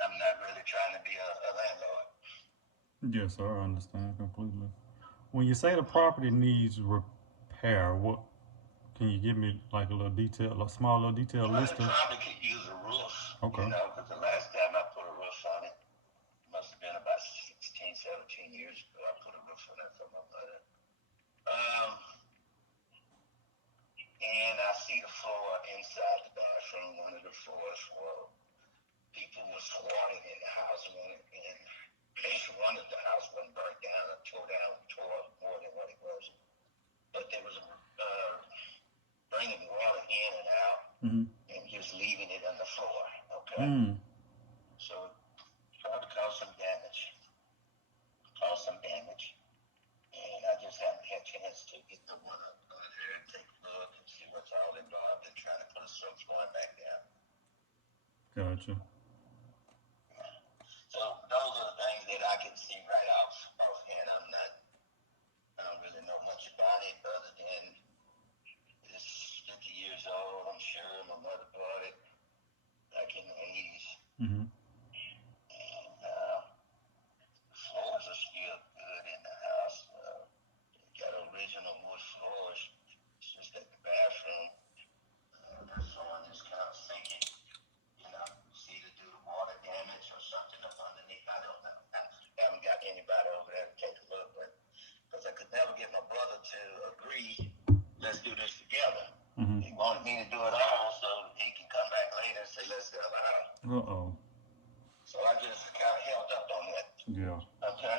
I'm not really trying to be a landlord. Yes, sir. I understand completely. When you say the property needs repair, what can you give me like a little detail, a small little detail Well, list it of? probably could use a roof, Okay. because the last time I put a roof on it must have been about 16, 17 years ago. I put a roof on it for my mother. Um, and I see the floor inside the bathroom. One of the floors were people were squatting in the house, and one of the house wasn't burnt down or tore up more than what it was. But there was bringing water in and out Mm-hmm. and just leaving it on the floor. Okay, Mm. so it probably caused some damage. And I just haven't had a chance to get the one up on here and take a look and see what's all involved in trying to put a sub going back down. Gotcha. So those are the things that I can see right offhand. I don't really know much about it other than it's 50 years old. I'm sure my mother bought it back in the 80s. Mm-hmm. And the floors are still good in the house. Got original wood floors. It's just that the bathroom, that flooring is kind of sinking. It's either due to water damage or something up underneath. I don't know. I haven't got anybody over there to take a look, but because I could never get my brother to agree, let's do this together. Mm-hmm. He wanted me to do it all so he can come back later and say, let's do it all. Uh-oh. So I just kind of held up on that. Yeah. Okay.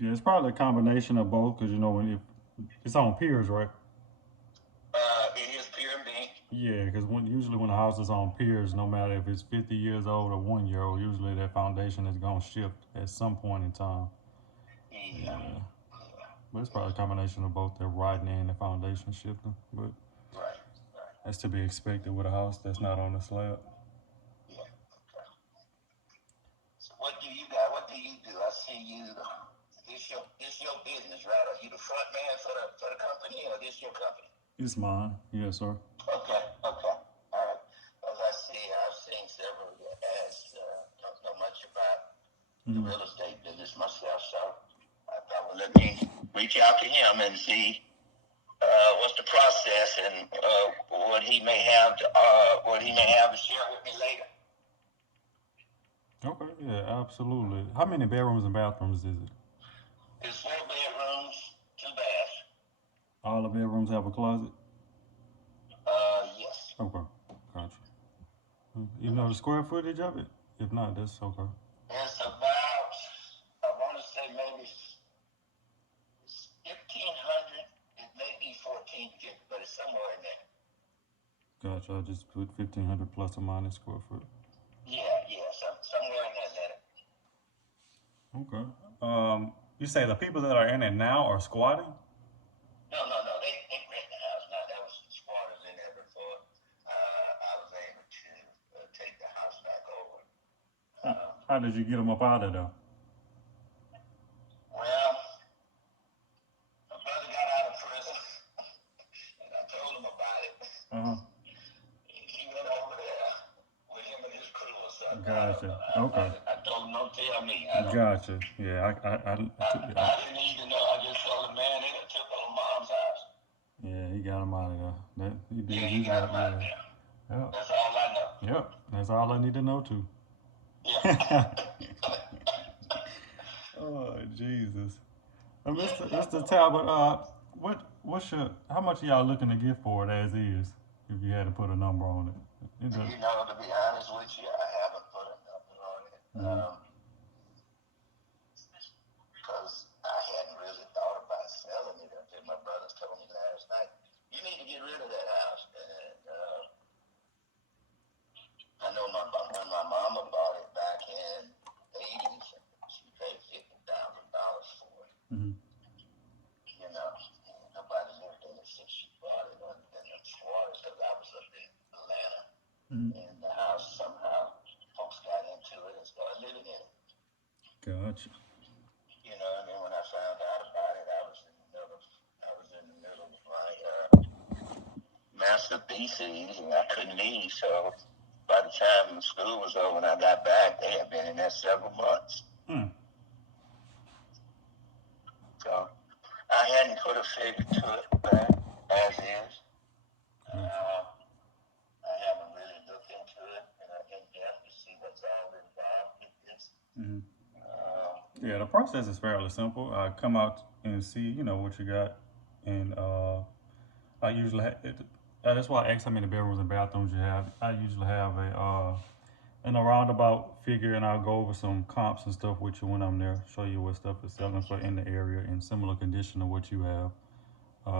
Yeah, it's probably a combination of both because you know when it's on piers, right? It is peer and bean. Yeah, because usually when a house is on piers, no matter if it's 50 years old or 1 year old, usually that foundation is gonna shift at some point in time. Yeah. Yeah, but it's Yeah. probably a combination of both the riding and the foundation shifting. But Right. Right. that's to be expected with a house that's not on the slab. Yeah. Okay. So what do you got? What do you do? I see you. This your business, right? Are you the front man for the company, or this your company? It's mine. Yes, sir. Okay. Okay. All right. As I see, I've seen several ads. Don't know much about the Mm-hmm. real estate business myself, so I thought, well, let me reach out to him and see what's the process and what he may have to share with me later. Okay. Yeah, absolutely. How many bedrooms and bathrooms is it? It's 4 bedrooms, 2 baths. All the bedrooms have a closet. Yes. Okay. Gotcha. You know the square footage of it? If not, that's okay. It's about, I want to say maybe 1,500. It may be 1,450, but it's somewhere in there. Gotcha. I just put 1,500 plus or minus square foot. Yeah, yeah, somewhere in that letter. Okay. You say the people that are in it now are squatting? No, no, no. They rent the house now. There was some squatters in there before I was able to take the house back over. How did you get them up out of there? Well, my brother got out of prison, and I told him about it. Uh-huh. He went over there with him and his crew or something. I don't Gotcha. know. Okay. I told him, don't tell me. I don't know. Gotcha. Yeah, I didn't need to know. I just told him, man, they done took over mom's house. yeah, he got him out of there. That he Yeah, did he his got work. him out of Yeah. there. Yep. That's all I know. Yep. That's all I need to know too. Yeah. Oh Jesus. Yeah. Mr. Talbot, how much are y'all looking to get for it as is? If you had to put a number on it. It does. To be honest with you, I haven't put a number on it. Mm-hmm. Because I hadn't really thought about selling it until my brother told me last night, you need to get rid of that house. And I know when my mama bought it back in the 80s, she paid $50,000 for it. Mm-hmm. Nobody lived in it since she bought it other than them squatters because I was up in Atlanta. Mm-hmm. And the house somehow, folks got into it and started living in it. Gotcha. And then when I found out about it, I was in the middle of my master thesis, and I couldn't leave. So by the time school was over and I got back, they had been in there several months. Mm. So I hadn't put a figure to it back as is. I haven't really looked into it in depth to see what's all involved with this. Mm-hmm. Um, Yeah, the process is fairly simple. I come out and see, what you got, and I usually that's why I ask how many bedrooms and bathrooms you have. I usually have in a roundabout figure, and I'll go over some comps and stuff with you when I'm there. Show you what stuff is selling for in the area in similar condition to what you have,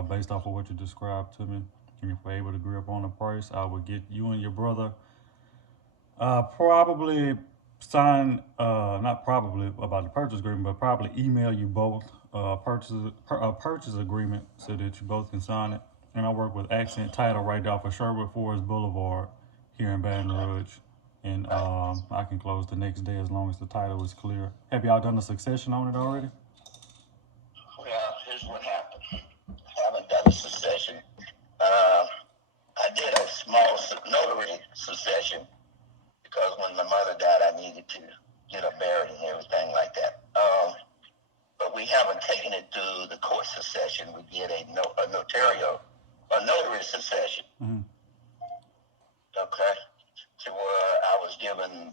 based off of what you described to me. And if we're able to agree upon the price, I would get you and your brother probably sign, not probably about the purchase agreement, but probably email you both purchase agreement so that you both can sign it. And I work with Accent Title right off of Sherwood Forest Boulevard here in Baton Rouge. And I can close the next day as long as the title is clear. Have y'all done a succession on it already? well, here's what happened. I haven't done a succession. I did a small notary succession because when my mother died, I needed to get her buried and everything like that. But we haven't taken it to the court succession. We did a notary succession. Mm-hmm. Okay, to where I was given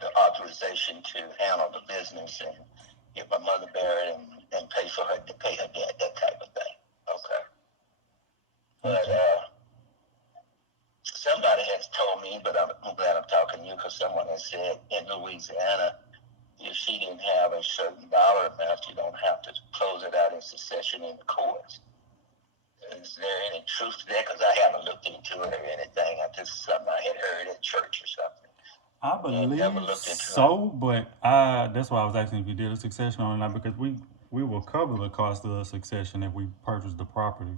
the authorization to handle the business and get my mother buried and pay her debt, that type of thing. Okay, but somebody has told me, but I'm glad I'm talking to you because someone has said in Louisiana, if she didn't have a certain dollar amount, you don't have to close it out in succession in the courts. Is there any truth to that? Because I haven't looked into it or anything. Just something I had heard at church or something. I believe so, but that's why I was asking if you did a succession on it, because we will cover the cost of the succession if we purchase the property.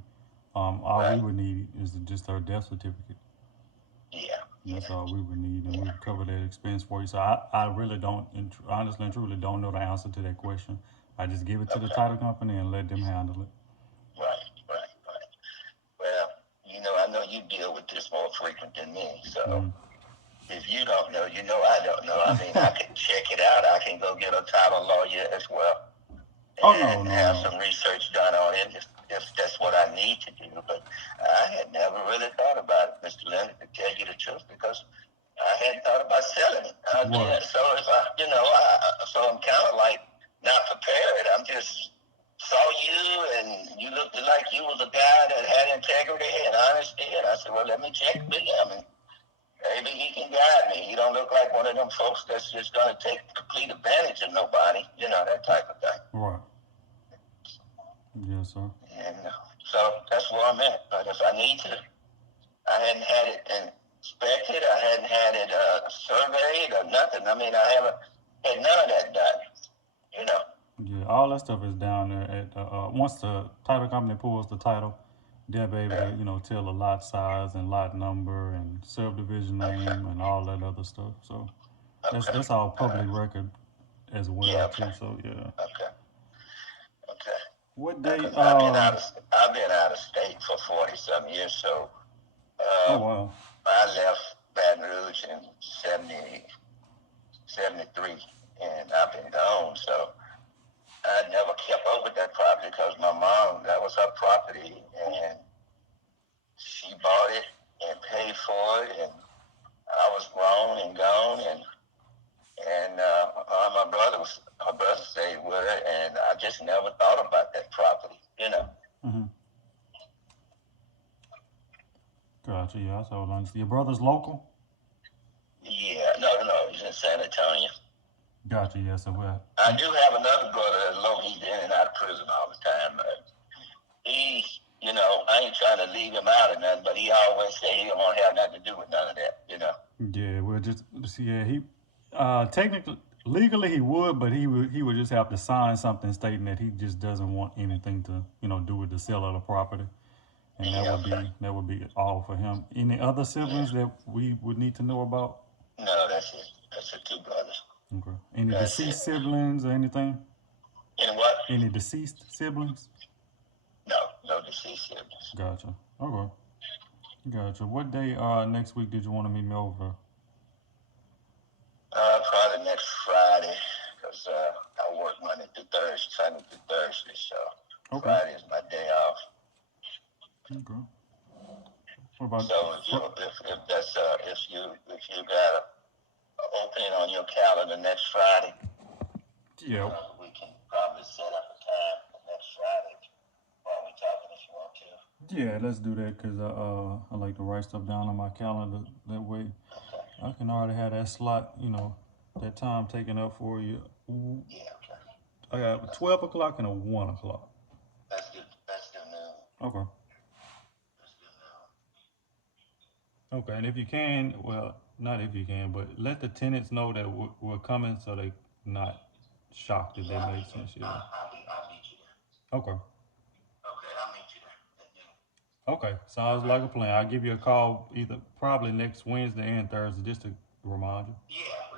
All we would need is just our death certificate. Yeah. That's all we would need, and we would cover that expense for you. So I really don't, honestly and truly, don't know the answer to that question. I just give it to the title company and let them handle it. Right. Well, I know you deal with this more frequent than me, so if you don't know, I don't know. I mean, I can check it out. I can go get a title lawyer as well and have some research done on it if that's what I need to do. But I had never really thought about it, Mr. Leonard, to tell you the truth, because I hadn't thought about selling it. So if so I'm kind of like not prepared. I'm just saw you and you looked like you was a guy that had integrity and honesty, and I said, well, let me check with him and maybe he can guide me. You don't look like one of them folks that's just going to take complete advantage of nobody, that type of thing. Right. Yes, sir. And so that's where I'm at. But if I need to, I hadn't had it inspected. I hadn't had it surveyed or nothing. I mean, I haven't had none of that done, Yeah, all that stuff is down there at once the title company pulls the title, they'll be able to, tell the lot size and lot number and subdivision name and all that other stuff. So that's all public record as well too. So yeah. Okay. What day? I've been out of state for 40-some years, so oh wow. I left Baton Rouge in 73, and I've been gone, so I never kept up with that property because my mom, that was her property, and she bought it and paid for it, and I was grown and gone, and my her brother stayed with her, and I just never thought about that property, Mm-hmm. Gotcha. Yeah, I saw lunch. Your brother's local? Yeah, no, he's in San Antonio. Gotcha. Yeah, so I do have another brother that's local. He's in and out of prison all the time. He, I ain't trying to leave him out or nothing, but he always say he don't want to have nothing to do with none of that, Yeah, we'll just he technically legally he would, but he would just have to sign something stating that he just doesn't want anything to do with the sale of the property, and that would be all for him. Any other siblings that we would need to know about? No, that's it. That's the two brothers. Okay. Any deceased siblings or anything? Any what? Any deceased siblings? No deceased siblings. Gotcha. Okay. Gotcha. What day next week did you want to meet me over? Probably next Friday, because I work Sunday through Thursday, so Okay. Friday is my day off. Okay. What about So if that's if you got a opening on your calendar next Friday, yeah. we can probably set up a time for next Friday while we're talking if you want to. Yeah, let's do that because I like to write stuff down on my calendar. That way Okay. I can already have that slot, that time taken up for you. Yeah. Okay. I got a Let's 12 o'clock and a 1 o'clock. let's do noon. Okay. Let's do noon. Okay, and if you can, well, not if you can, but let the tenants know that we're coming so they not shocked if Yeah, that I'll be makes there. sense. Yeah. I'll meet you there. Okay. Okay, I'll meet you there at noon. Okay. All Sounds like right. a plan. I'll give you a call either probably next Wednesday and Thursday just to remind you. Yeah,